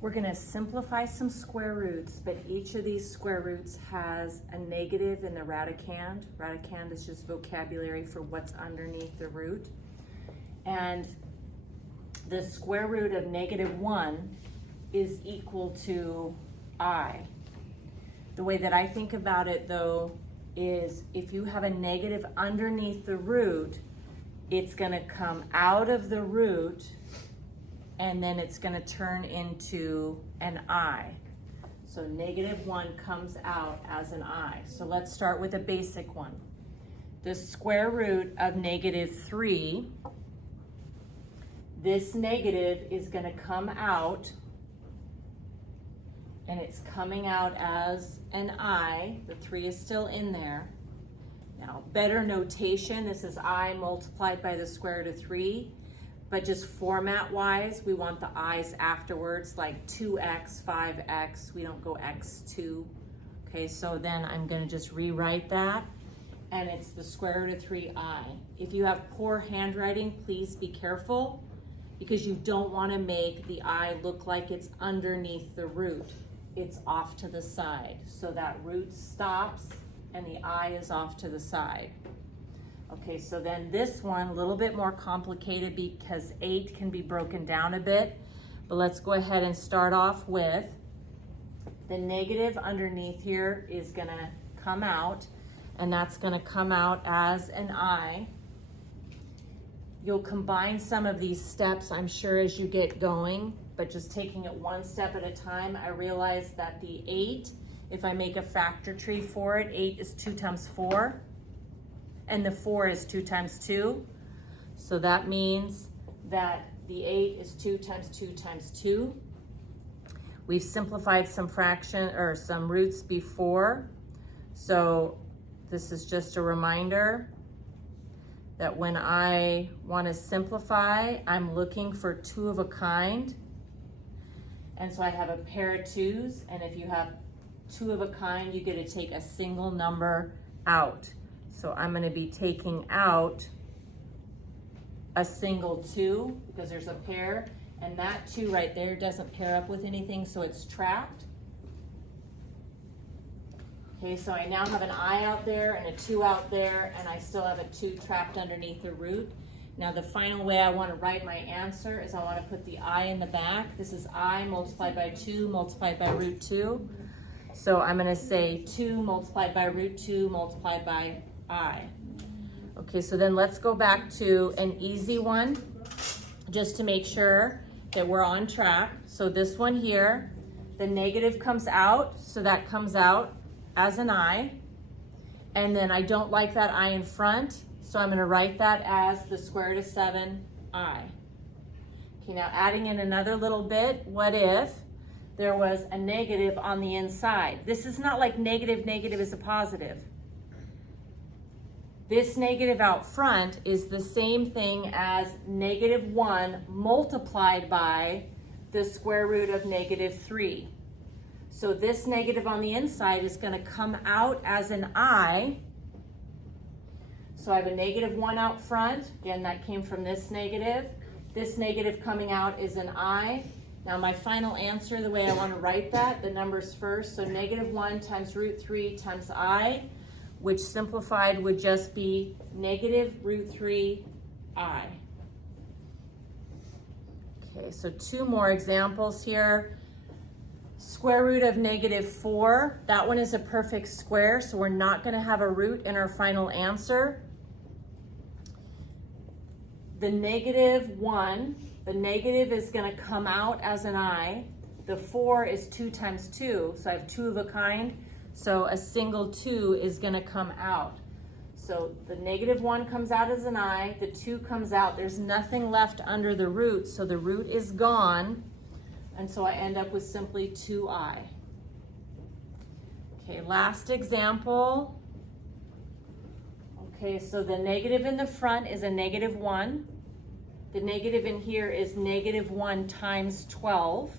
We're gonna simplify some square roots, but each of these square roots has a negative in the radicand. Radicand is just vocabulary for what's underneath the root. And the square root of -1 is equal to I. The way that I think about it though is if you have a negative underneath the root, it's gonna come out of the root and then it's gonna turn into an I. So -1 comes out as an I. So let's start with a basic one. The square root of -3, this negative is gonna come out and it's coming out as an I. The 3 is still in there. Now, better notation, this is I multiplied by the square root of 3, but just format-wise, we want the i's afterwards, like 2x, 5x, we don't go x2. Okay, so then I'm gonna just rewrite that, and it's the square root of 3i. If you have poor handwriting, please be careful, because you don't wanna make the I look like it's underneath the root. It's off to the side. So that root stops and the I is off to the side. Okay, so then this one, a little bit more complicated because 8 can be broken down a bit, but let's go ahead and start off with the negative underneath here is gonna come out, and that's gonna come out as an I. You'll combine some of these steps, I'm sure, as you get going, but just taking it one step at a time, I realize that the 8, if I make a factor tree for it, 8 is 2 times 4, and the 4 is 2 times 2. So that means that the 8 is 2 times 2 times 2. We've simplified some fraction or some roots before. So this is just a reminder that when I want to simplify, I'm looking for 2 of a kind. And so I have a pair of 2's, and if you have 2 of a kind, you get to take a single number out. So I'm gonna be taking out a single 2 because there's a pair, and that 2 right there doesn't pair up with anything, so it's trapped. Okay, so I now have an I out there and a 2 out there, and I still have a 2 trapped underneath the root. Now the final way I want to write my answer is I want to put the I in the back. This is I multiplied by 2 multiplied by root 2. So I'm going to say 2 multiplied by root 2 multiplied by I. Okay, so then let's go back to an easy one just to make sure that we're on track. So this one here, the negative comes out, so that comes out as an I. And then I don't like that I in front, so I'm going to write that as the square root of 7i. Okay, now adding in another little bit, what if there was a negative on the inside? This is not like negative is a positive. This negative out front is the same thing as -1 multiplied by the square root of -3. So this negative on the inside is going to come out as an I. So I have a -1 out front. Again, that came from this negative. This negative coming out is an I. Now my final answer, the way I want to write that, the numbers first. So -1 times root 3 times I, which simplified would just be -√3i. Okay, so 2 more examples here. Square root of -4, that one is a perfect square, so we're not going to have a root in our final answer. The -1, the negative is going to come out as an I. The 4 is 2 times 2, so I have 2 of a kind, so a single 2 is going to come out. So the -1 comes out as an I, the 2 comes out, there's nothing left under the root, so the root is gone, and so I end up with simply 2i. Okay, last example. Okay, so the negative in the front is a -1. The negative in here is -1 times 12.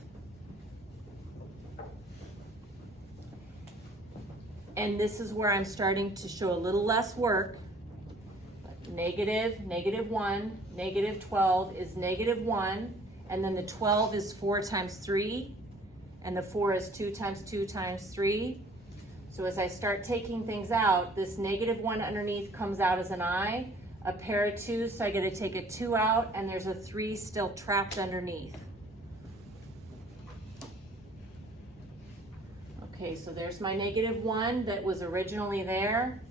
And this is where I'm starting to show a little less work. Negative, -1, -12 is -1, and then the 12 is 4 times 3, and the 4 is 2 times 2 times 3. So as I start taking things out, this -1 underneath comes out as an I, a pair of 2s, so I get to take a 2 out, and there's a 3 still trapped underneath. Okay, so there's my -1 that was originally there.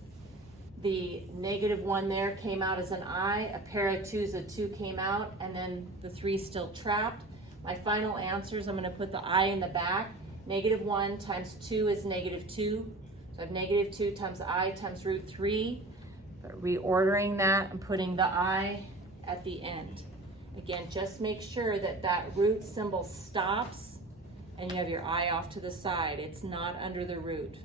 The -1 there came out as an I, a pair of 2s, a 2 came out, and then the 3 still trapped. My final answers, I'm going to put the I in the back. -1 times 2 is -2. So I have -2 times I times √3. But reordering that and putting the I at the end. Again, just make sure that that root symbol stops and you have your I off to the side. It's not under the root.